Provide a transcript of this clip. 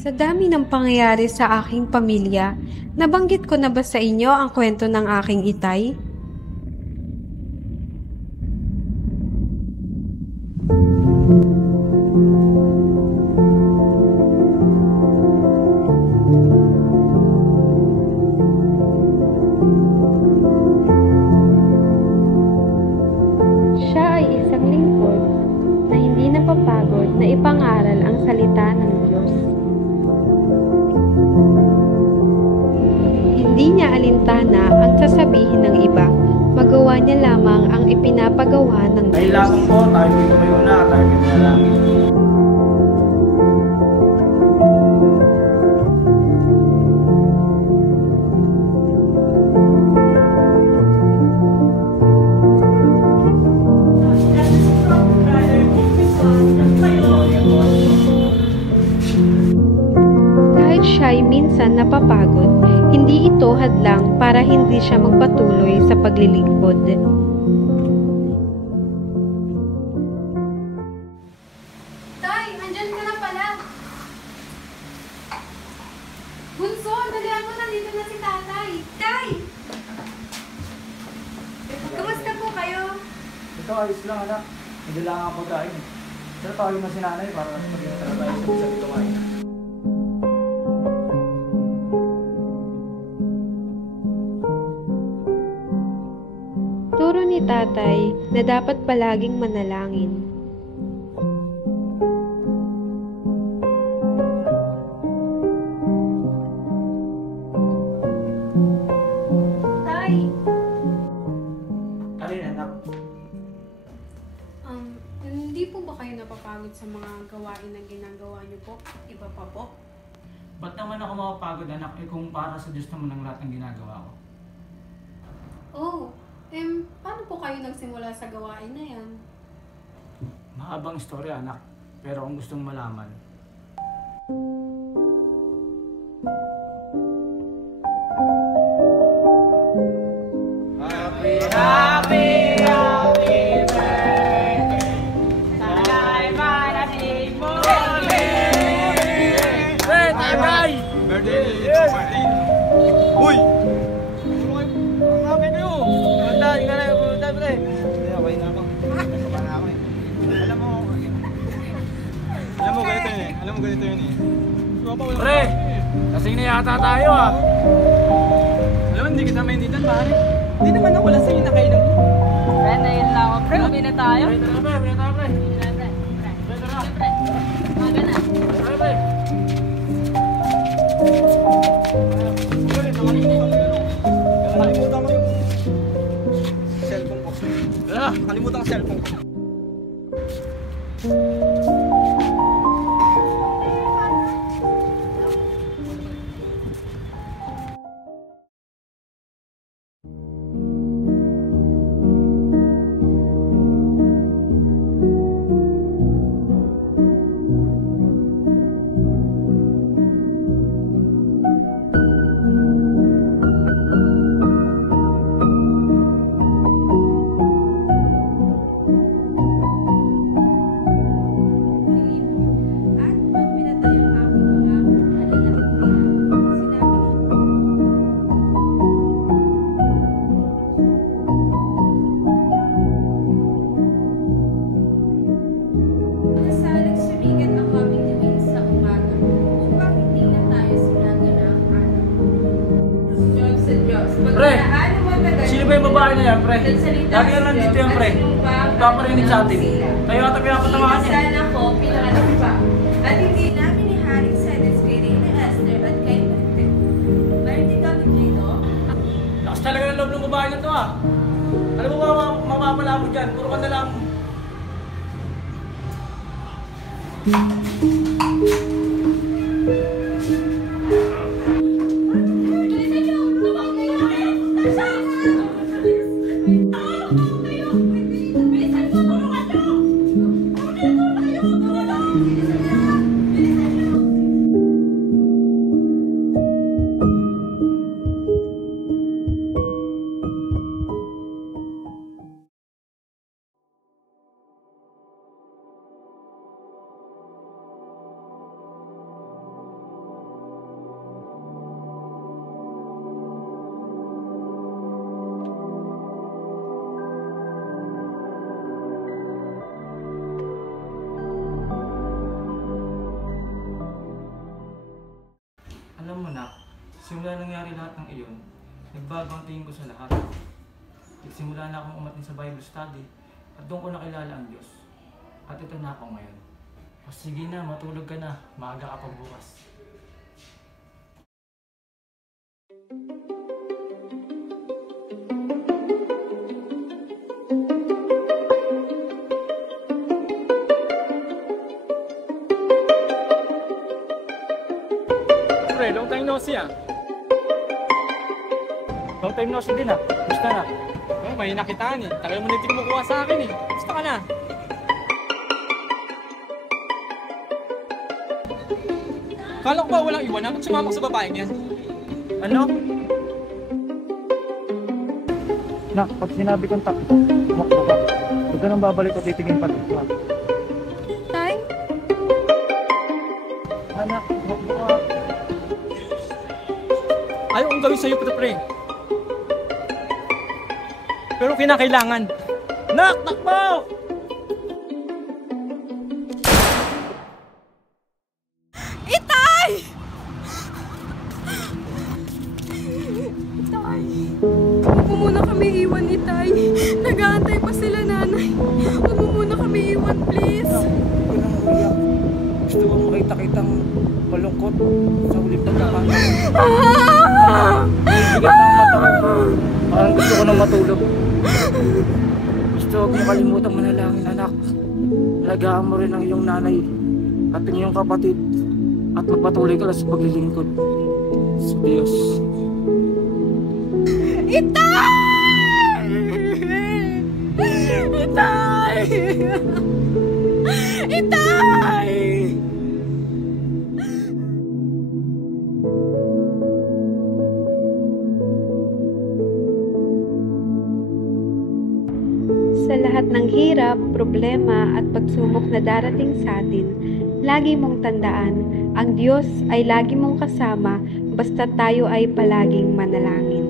Sa dami ng pangyayari sa aking pamilya, nabanggit ko na ba sa inyo ang kwento ng aking itay? Siya ay isang lingkod na hindi napapagod na ipangaral ang salita ng Diyos. Hindi niya alintana ang sasabihin ng iba, magawa niya lamang ang ipinapagawa ng Ay Diyos. lamang po, tayo dito may una, tayo may manalangin. Kahit siya'y minsan napapagod, hindi ito hadlang para hindi siya magpatuloy sa paglilingkod. Tay, andyan ka na pala. Bunso, dalihan mo, nandito na si tatay. Tay! Kamusta po kayo? Ito, ayos lang anak. Hindi lang ako pagkain. Pero tawagin mo si nanay para maging tayo sa tumain. Turo ni tatay na dapat palaging manalangin. Tay! Alin anak? Hindi po ba kayo napapagod sa mga gawain na ginagawa niyo po? Iba pa po? Ba't naman ako mapapagod anak kung para sa Diyos naman ang lahat ng ginagawa ko? Oh, paano po kayo nagsimula sa gawain na yan? Mahabang istorya anak, pero kung gustong malaman. Uy! Bakit kayo? Pumunta ka na, pumunta pre. Hindi, okay na ako. Nakabahan na ako eh. Alam mo ganito yun eh. Alam mo ganito yun eh. Pre! Lasing na yata tayo ah! Alam mo, hindi kita maintindihan pare. Hindi naman ako lasing yung nakainom. Pre, nail na ako. Pre, uwi na tayo. Pre, tara pre, pre, tara pre! Pre, tara! Maga na. Tara pre! Nakalimutan ko yung cellphone ko. Nakalimutan ko cellphone ko. At nung pinatay ang aking mga kalingapin, sinabi niya, nasalang sumigat ang aming diwin sa umaga upang hindi na tayo sinaga ng araw. Diyos sa Diyos, Pre! pagkaan ng matagal, Sino ba yung babae na yan pre? nagsalita Lagi na si nandito Diyos yan pre. at sinumpang Paparinig sa atin. sila. Kayo ata pinapatamaan niya. Sana ko pinanganak pa. At hindi namin ni Haring Sedes kay Reyna Esther at kay Marte. Marte kami dito. Lakas talaga ng loob ng babae na to ah. Alam mo ba, mapapala mo dyan. Puro ka na lang. Simula nangyari lahat ng iyon, nagbago ang tingin ko sa lahat. Nagsimula na akong umatin sa Bible study at doon ko nakilala ang Diyos. At ito na ako ngayon. O sige na, matulog ka na. Maaga ka pa bukas. Pre, long time no see ah. Long time no see din ah. Gusto na. Oh, may nakitaan eh. Tagal mo na hindi kumukuha sa akin eh. Gusto ka na. Kala ko ba walang iwanan? Ba't sumama ka sa babaeng yan? Ano? Nak, pag sinabi kong takbo, tumakbo ka. Huwag ka nang babalik o titingin pati ka. Tay? Anak, tumakbo ka. Ayaw kong gawin sa'yo, pre. Pero kinakailangan. Nak, takbo! Itay! Itay! Huwag mo muna kami iwan, Itay. Nag-aantay pa sila, nanay. Huwag mo muna kami iwan, please. Huwag ka nang umiyak. Gusto ko makita kitang malungkot sa ulit ng kakanta. Bigat ng mata ko. Parang gusto ko nang matulog. Gusto huwag mo kalimutang manalangin, anak. Alagaan mo rin ang iyong nanay at ang iyong kapatid at magpatuloy ka lang sa paglilingkod sa Diyos. Itay! Itay! Itay! Sa lahat ng hirap, problema at pagsubok na darating sa atin, lagi mong tandaan, ang Diyos ay lagi mong kasama basta tayo ay palaging manalangin.